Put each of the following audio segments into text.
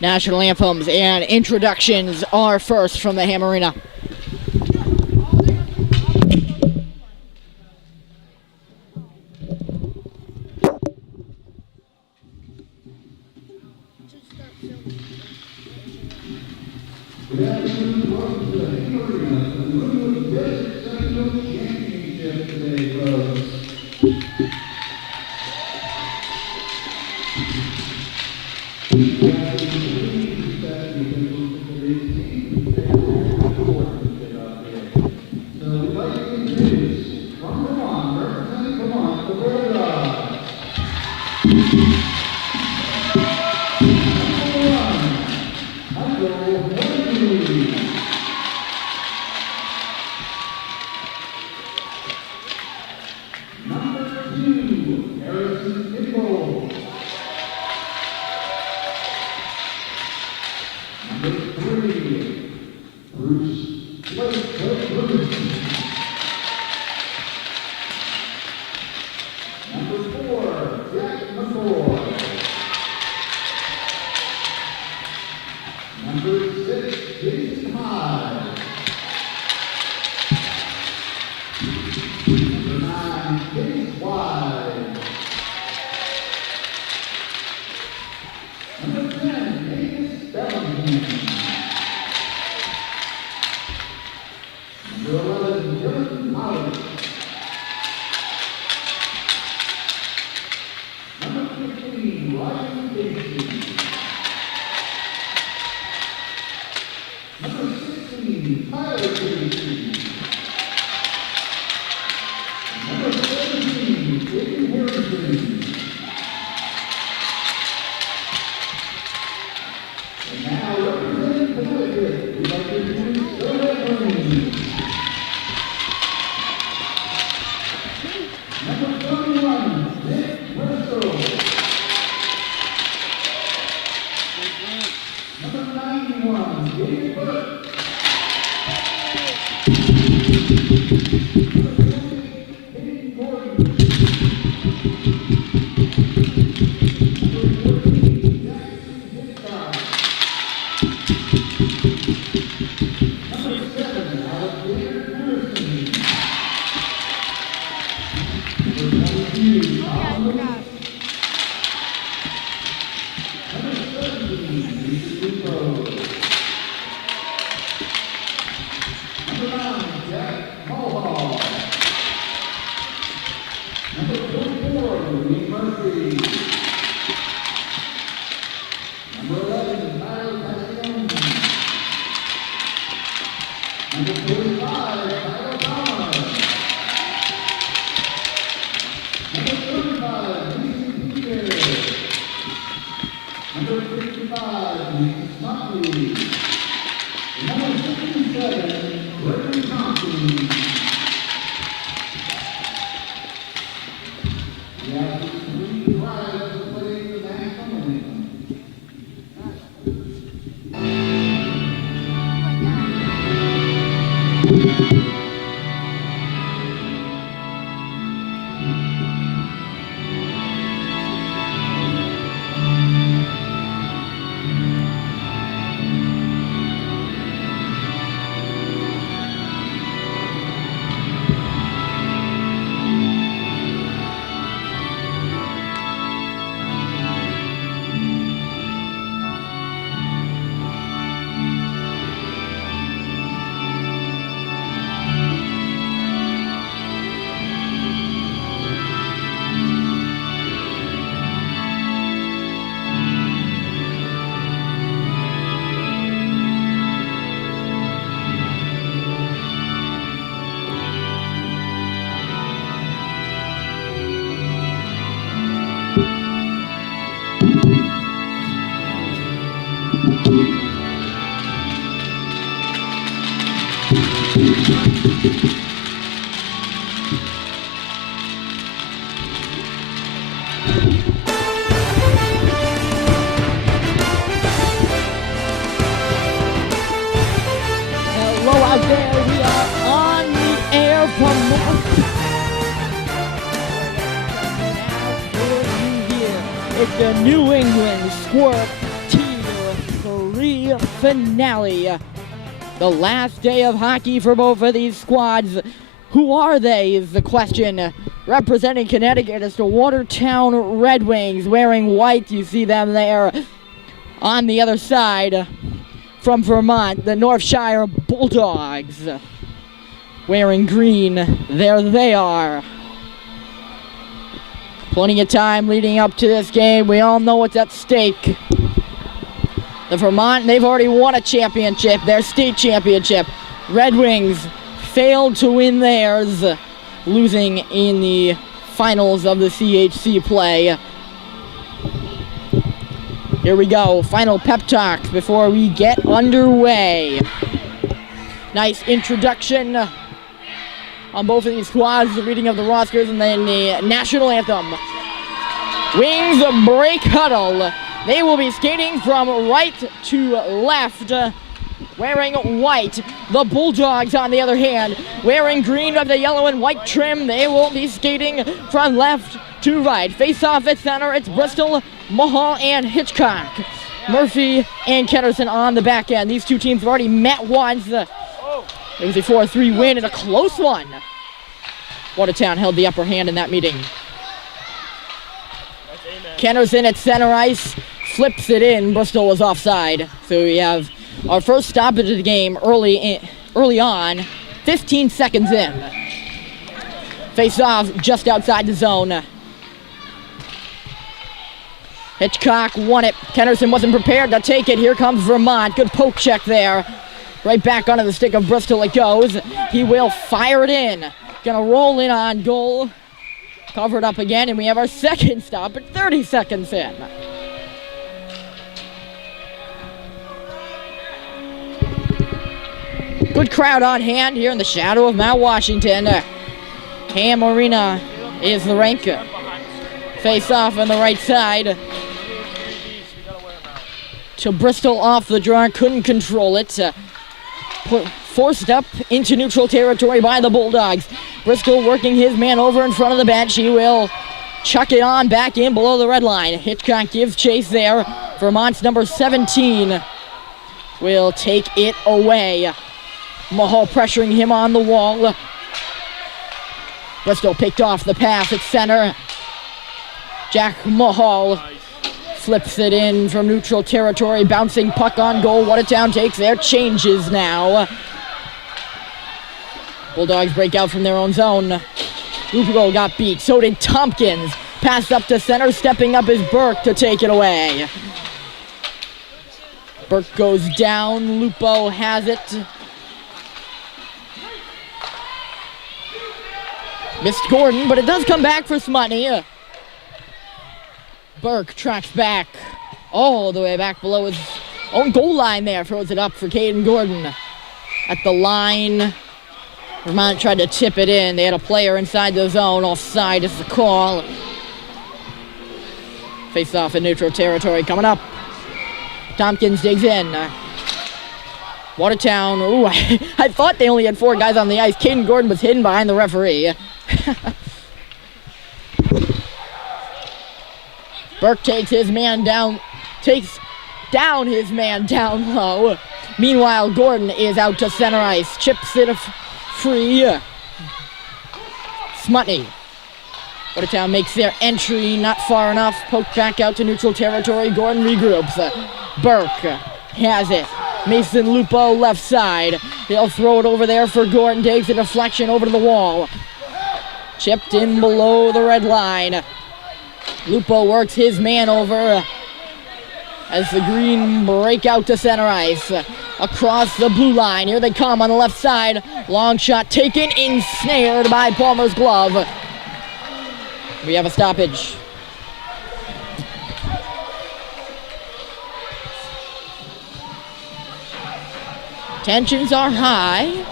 National anthems and introductions are first from the Ham Arena. It's the New England Squirt Tier 3 finale. The last day of hockey for both of these squads. Who are they is the question. Representing Connecticut is the Watertown Redwings, wearing white. You see them there. On the other side, from Vermont, the Northshire Bulldogs, wearing green. There they are. Plenty of time leading up to this game. We all know what's at stake. The Vermont, they've already won a championship, their state championship. Red Wings failed to win theirs, losing in the finals of the CHC play. Here we go, final pep talks before we get underway. Nice introduction on both of these squads, the reading of the rosters, and then the national anthem. Wings break huddle. They will be skating from right to left, wearing white. The Bulldogs, on the other hand, wearing green with the yellow and white trim. They will be skating from left to right. Face off at center, it's Bristol, Mahal, and Hitchcock. Murphy and Kennerson on the back end. These two teams have already met once. It was a 4-3 win and a close one. Watertown held the upper hand in that meeting. Kennerson at center ice, flips it in. Bristol was offside. So we have our first stoppage of the game early on, 15 seconds in. Face off just outside the zone. Hitchcock won it. Kennerson wasn't prepared to take it. Here comes Vermont. Good poke check there. Right back onto the stick of Bristol it goes. He will fire it in. Gonna roll in on goal. Covered up again, and we have our second stop at 30 seconds in. Good crowd on hand here in the shadow of Mount Washington. Ham Arena is the rink. Face off on the right side. To Bristol off the draw, couldn't control it. Forced up into neutral territory by the Bulldogs. Bristol working his man over in front of the bench. He will chuck it on back in below the red line. Hitchcock gives chase there. Vermont's number 17 will take it away. Mahal pressuring him on the wall. Bristol picked off the pass at center. Jack Mahal flips it in from neutral territory. Bouncing puck on goal. Watertown takes their changes now. Bulldogs break out from their own zone. Lupigo got beat. So did Tompkins. Pass up to center. Stepping up is Burke to take it away. Burke goes down. Lupo has it. Missed Gordon, but it does come back for Smutney. Burke tracks back all the way back below his own goal line there. Throws it up for Caden Gordon. At the line, Vermont tried to tip it in. They had a player inside the zone. Offside is the call. Face off in neutral territory coming up. Tompkins digs in. Watertown, ooh, I thought they only had 4 guys on the ice. Caden Gordon was hidden behind the referee. Burke takes his man down, takes down his man down low. Meanwhile, Gordon is out to center ice. Chips it free. Smutney. Watertown makes their entry, not far enough. Poked back out to neutral territory. Gordon regroups. Burke has it. Mason Lupo left side. They'll throw it over there for Gordon. Takes a deflection over to the wall. Chipped in below the red line. Lupo works his man over as the Green break out to center ice. Across the blue line. Here they come on the left side. Long shot taken, ensnared by Palmer's glove. We have a stoppage. Tensions are high,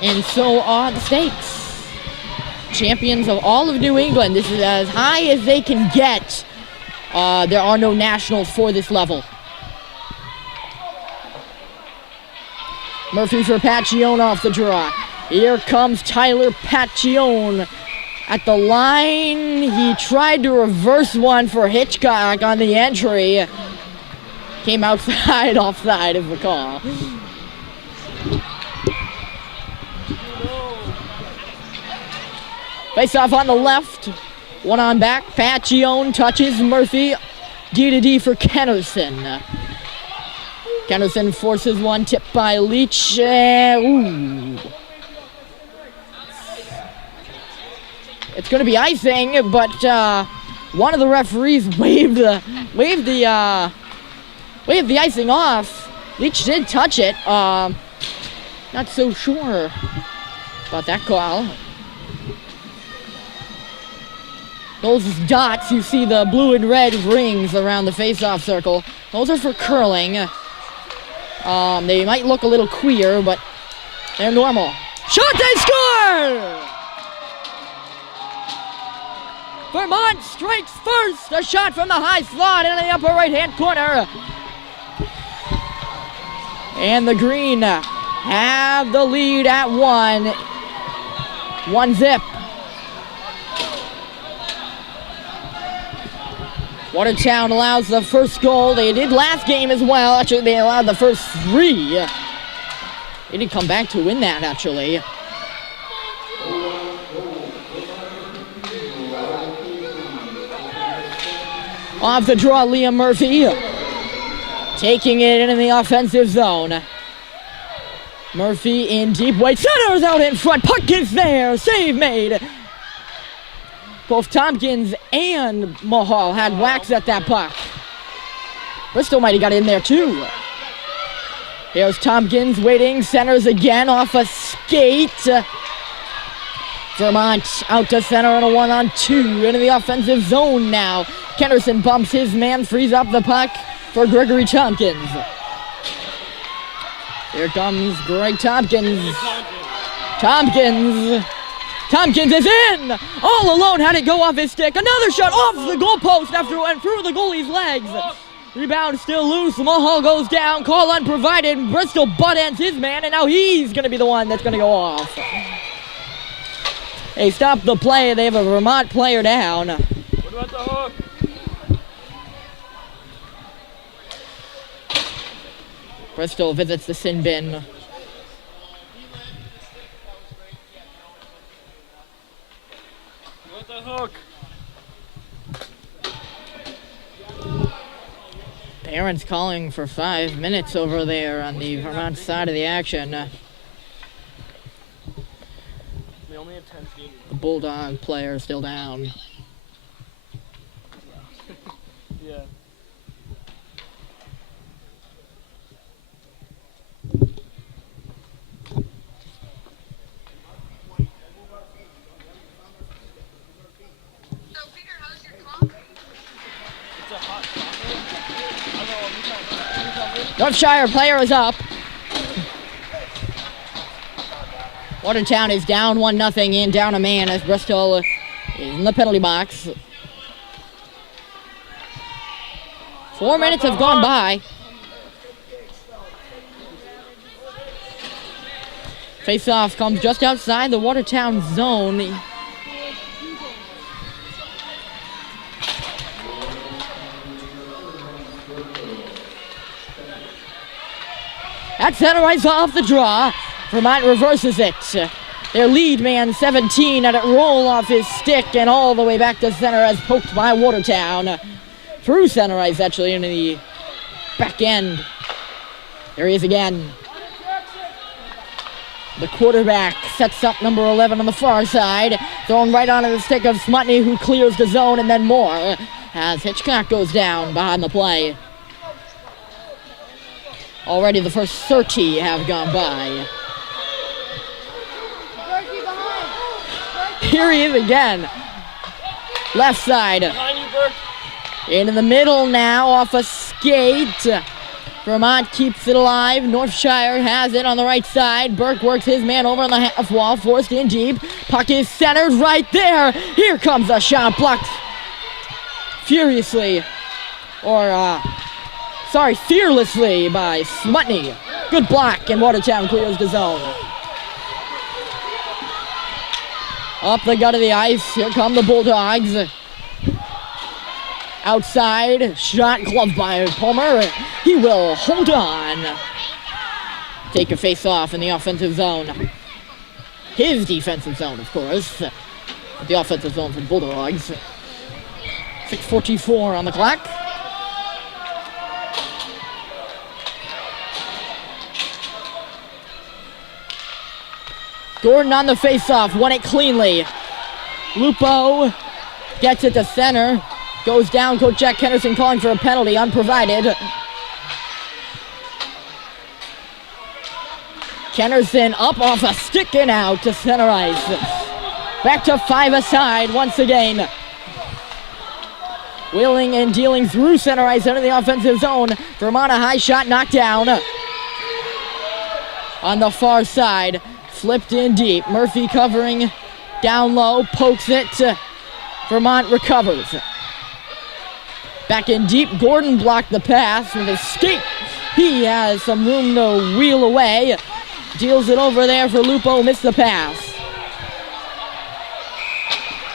and so are the stakes. Champions of all of New England. This is as high as they can get. There are no nationals for this level. Murphy for Paccione off the draw. Here comes Tyler Paccione at the line. He tried to reverse one for Hitchcock on the entry. Came outside, offside is the call. Face off on the left. One on back. Pachione touches Murphy. D to D for Kennerson. Kennerson forces one, tipped by Leach. Ooh. It's going to be icing, but one of the referees waved the icing off. Leach did touch it. Not so sure about that call. Those dots, you see the blue and red rings around the face-off circle. Those are for curling. They might look a little queer, but they're normal. Shot, they score! Vermont strikes first. A shot from the high slot in the upper right-hand corner. And the Green have the lead at 1. 1-0. Watertown allows the first goal. They did last game as well. Actually, they allowed the first 3. They did come back to win that, actually. Off the draw, Liam Murphy. Taking it in the offensive zone. Murphy in deep weight. Centers out in front. Puck is there. Save made. Both Tompkins and Mahal had whacks at that puck. Bristol might have got in there too. Here's Tompkins waiting. Centers again off a skate. Vermont out to center on a 1-on-2. Into the offensive zone now. Kennerson bumps his man, frees up the puck for Gregory Tompkins. Here comes Greg Tompkins. Tompkins is in! All alone, had it go off his stick. Another shot off the goalpost after it went through the goalie's legs. Rebound still loose. Mahal goes down. Call unprovided. Bristol butt ends his man, and now he's going to be the one that's going to go off. They stopped the play. They have a Vermont player down. What about the hook? Bristol visits the sin bin. What the hook? Parents calling for 5 minutes over there on the Vermont side of the action. We only have 10 feet. The Bulldog player still down. Yeah. Northshire player is up. Watertown is down 1-0 and down a man as Bristol is in the penalty box. 4 minutes have gone by. Face-off comes just outside the Watertown zone. At center ice off the draw. Vermont reverses it. Their lead man, 17, had it roll off his stick and all the way back to center as poked by Watertown. Through center ice, actually, into the back end. There he is again. The quarterback sets up number 11 on the far side. Thrown right onto the stick of Smutney, who clears the zone, and then more as Hitchcock goes down behind the play. Already the first 30 have gone by. Here he is again. Left side. Into the middle now off a skate. Vermont keeps it alive. Northshire has it on the right side. Burke works his man over on the half wall, forced in deep. Puck is centered right there. Here comes a shot blocked fearlessly by Smutney. Good block, and Watertown clears the zone. Up the gut of the ice. Here come the Bulldogs. Outside. Shot gloved by Palmer. He will hold on. Take a face off in the offensive zone. His defensive zone, of course. The offensive zone for the Bulldogs. 6:44 on the clock. Gordon on the face-off, won it cleanly. Lupo gets it to center. Goes down, Coach Jack Henderson calling for a penalty, unprovided. Henderson up off a stick and out to center ice. Back to 5-a-side once again. Wheeling and dealing through center ice into the offensive zone. Vermont a high shot knocked down. On the far side, flipped in deep. Murphy covering down low, pokes it. Vermont recovers. Back in deep, Gordon blocked the pass with his skate. He has some room to wheel away. Deals it over there for Lupo, missed the pass.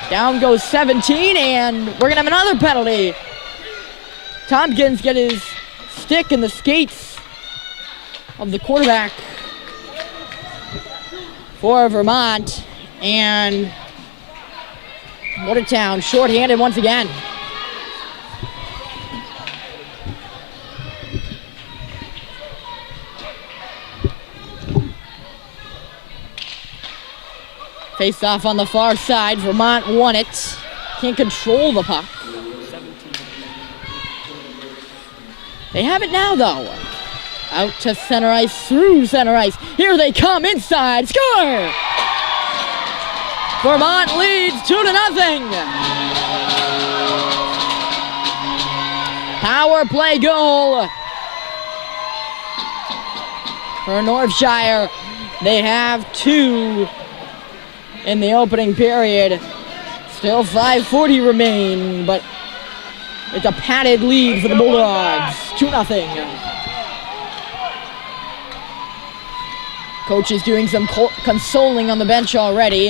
Down goes 17, and we're gonna have another penalty. Tompkins get his stick in the skates of the quarterback for Vermont, and Watertown shorthanded once again. Face off on the far side. Vermont won it. Can't control the puck. 17. They have it now, though. Out to center ice, through center ice. Here they come inside. Score! Vermont leads 2-0. Power play goal for Northshire. They have two in the opening period. Still 5:40 remain, but it's a padded lead for the Bulldogs. 2-0. Coach is doing some consoling on the bench already.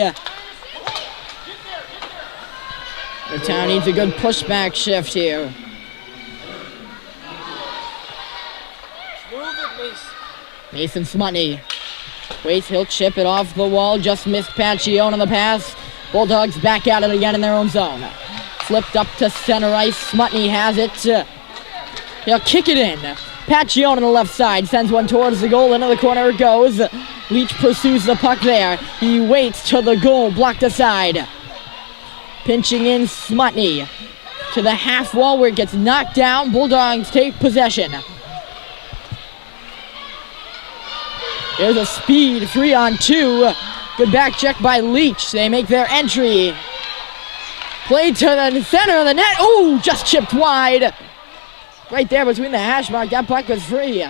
The town needs a good pushback shift here. Mason Smutney waits, he'll chip it off the wall, just missed Pacione on the pass. Bulldogs back at it again in their own zone. Flipped up to center ice, Smutney has it. He'll kick it in. Pacione on the left side, sends one towards the goal, into the corner it goes. Leach pursues the puck there. He waits to the goal, blocked aside. Pinching in Smutney to the half wall where it gets knocked down. Bulldogs take possession. There's a speed 3-on-2. Good back check by Leach. They make their entry. Played to the center of the net. Oh, just chipped wide. Right there between the hash mark. That puck was free.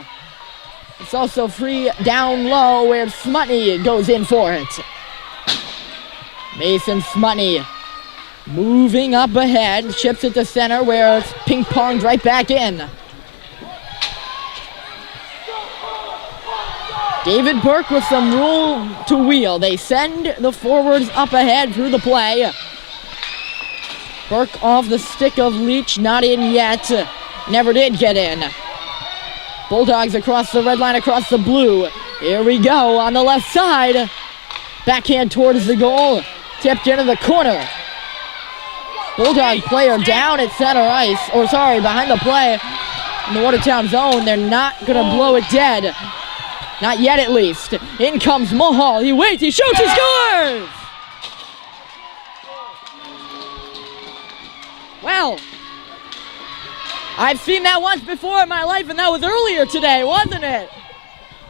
It's also free down low where Smutney goes in for it. Mason Smutney moving up ahead. Chips it to center where it's ping-ponged right back in. David Burke with some room to wheel. They send the forwards up ahead through the play. Burke off the stick of Leach, not in yet. Never did get in. Bulldogs across the red line, across the blue. Here we go on the left side. Backhand towards the goal. Tipped into the corner. Bulldog player down at center ice. Behind the play in the Watertown zone. They're not going to blow it dead. Not yet, at least. In comes Mulhall. He waits, he shoots, he scores! Well, I've seen that once before in my life, and that was earlier today, wasn't it?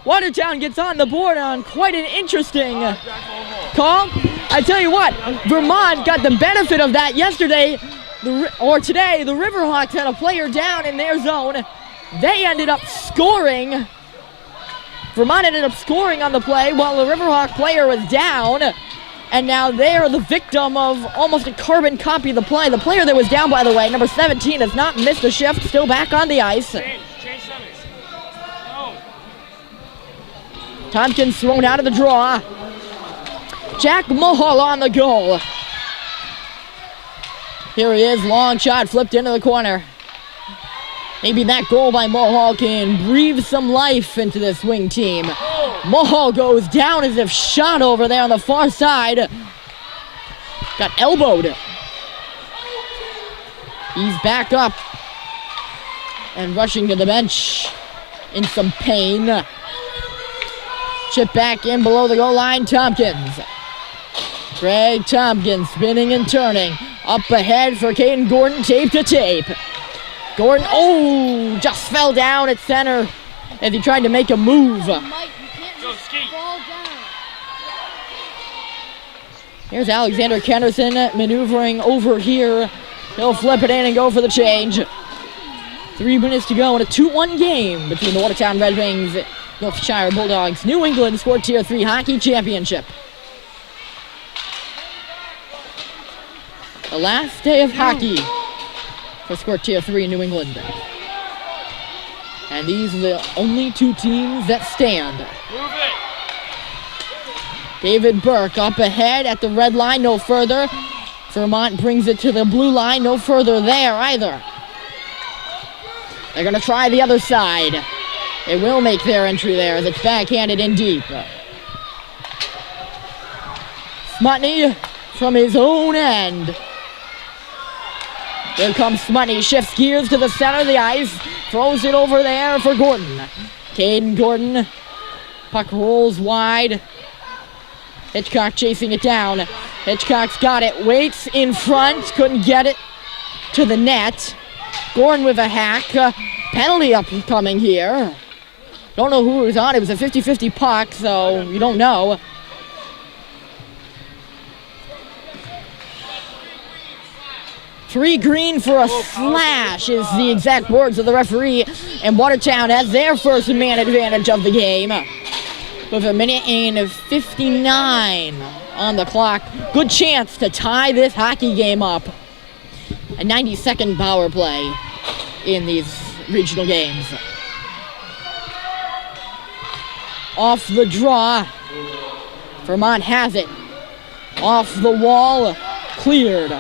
Watertown gets on the board on quite an interesting call. I tell you what, Vermont got the benefit of that yesterday, today. The Riverhawks had a player down in their zone. They ended up scoring. Vermont ended up scoring on the play while the Riverhawk player was down. And now they are the victim of almost a carbon copy of the play. The player that was down, by the way, number 17, has not missed a shift, still back on the ice. Change centers. No. Tompkins thrown out of the draw. Jack Mahal on the goal. Here he is, long shot, flipped into the corner. Maybe that goal by Mahal can breathe some life into this wing team. Mahal goes down as if shot over there on the far side. Got elbowed. He's back up and rushing to the bench in some pain. Chip back in below the goal line, Tompkins. Greg Tompkins spinning and turning. Up ahead for Caden Gordon, tape to tape. Gordon, oh, just fell down at center as he tried to make a move. Go ski. Here's Alexander Kenderson maneuvering over here. He'll flip it in and go for the change. 3 minutes to go in a 2-1 game between the Watertown Redwings, Northshire Bulldogs, New England Sport Tier 3 Hockey Championship. The last day of hockey for Sport Tier 3 in New England. And these are the only 2 teams that stand. Move it. David Burke up ahead at the red line, no further. Vermont brings it to the blue line, no further there either. They're going to try the other side. They will make their entry there as it's backhanded in deep. Smutney from his own end. Here comes Smutney, shifts gears to the center of the ice, throws it over there for Gordon. Caden Gordon, puck rolls wide. Hitchcock chasing it down. Hitchcock's got it, waits in front, couldn't get it to the net. Gordon with a hack, penalty upcoming here. Don't know who it was on, it was a 50-50 puck, so you don't know. Three green for a slash is the exact words of the referee, and Watertown has their first man advantage of the game. With a minute and 59 on the clock. Good chance to tie this hockey game up. A 90-second power play in these regional games. Off the draw. Vermont has it. Off the wall. Cleared.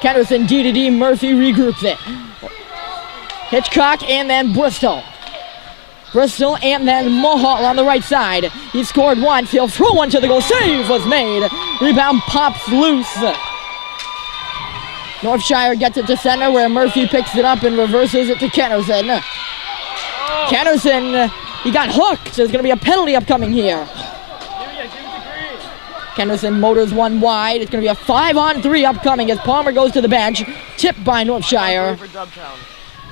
Kenderson D2D. Murphy regroups it. Hitchcock and then Bristol. Bristol and then Mahal on the right side. He scored once. He'll throw one to the goal. Save was made. Rebound pops loose. Northshire gets it to center where Murphy picks it up and reverses it to Kenderson. Kenderson, he got hooked. There's going to be a penalty upcoming here. Kenderson motors one wide. It's going to be a 5-on-3 upcoming as Palmer goes to the bench. Tipped by Northshire.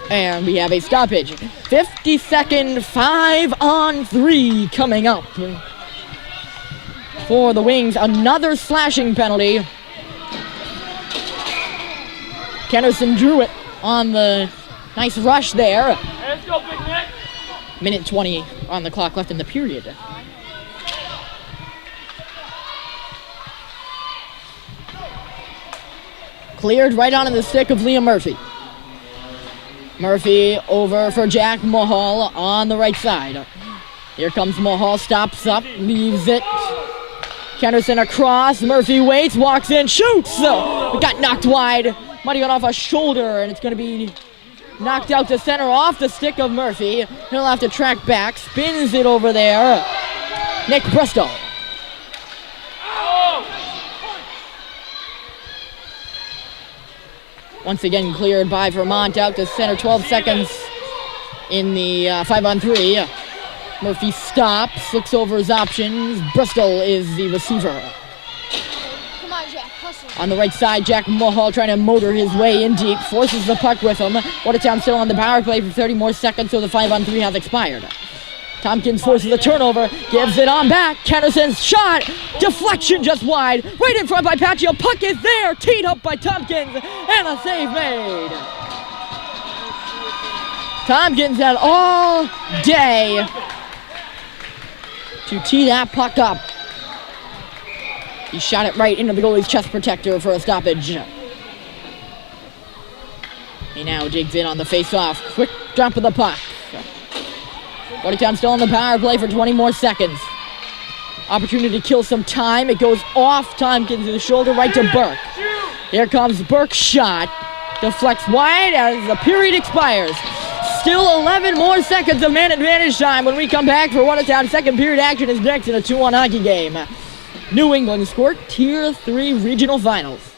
And we have a stoppage. 50-second 5-on-3 coming up. For the Wings, another slashing penalty. Kenderson drew it on the nice rush there. Hey, let's go, Big Nick. Minute 20 on the clock left in the period. Cleared right onto the stick of Liam Murphy. Murphy over for Jack Mahal on the right side. Here comes Mahal, stops up, leaves it. Kenderson across, Murphy waits, walks in, shoots! It got knocked wide. Might have gone off a shoulder, and it's going to be knocked out to center off the stick of Murphy. He'll have to track back, spins it over there. Nick Bristol. Once again cleared by Vermont out to center, 12 seconds in the 5-on-3. Murphy stops, looks over his options. Bristol is the receiver. Come on, Jack, hustle. On the right side, Jack Mahal trying to motor his way in deep, forces the puck with him. Watertown still on the power play for 30 more seconds, so the 5-on-3 has expired. Tompkins forces the turnover, gives it on back. Kenderson's shot, deflection just wide. Right in front by Paccio, puck is there, teed up by Tompkins, and a save made. Tompkins had all day to tee that puck up. He shot it right into the goalie's chest protector for a stoppage. He now digs in on the face-off. Quick drop of the puck. Watertown still on the power play for 20 more seconds. Opportunity to kill some time. It goes off Tompkins to the shoulder, right to Burke. Here comes Burke's shot. Deflects wide as the period expires. Still 11 more seconds of man advantage time when we come back for Watertown. Second period action is next in a 2-1 hockey game. New England scored Tier 3 regional finals.